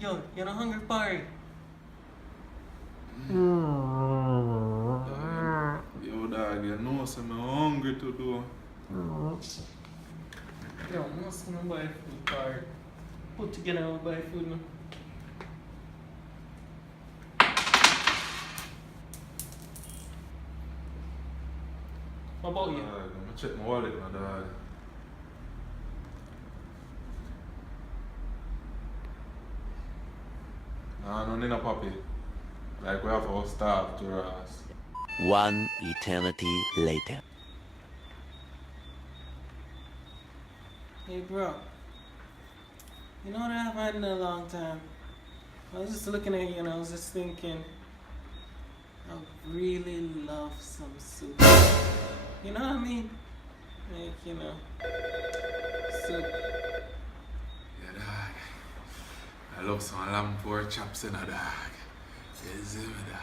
Yo, you're not hungry, Barry? Yo, dog, you know, so I'm hungry to do. Yo, must not buy food, Barry. Put together and buy food now. What about you? Dog, I'm gonna check my wallet now, dog. Nah, no need a puppy. Like we have to starve to us. One eternity later. Hey, bro. You know what I haven't had in a long time? I was just looking at you and I was just thinking, I really love some soup. You know what I mean? Like, you know, soup. Yeah, dog. I love some lamb pork chops in a dog. You see me, dog?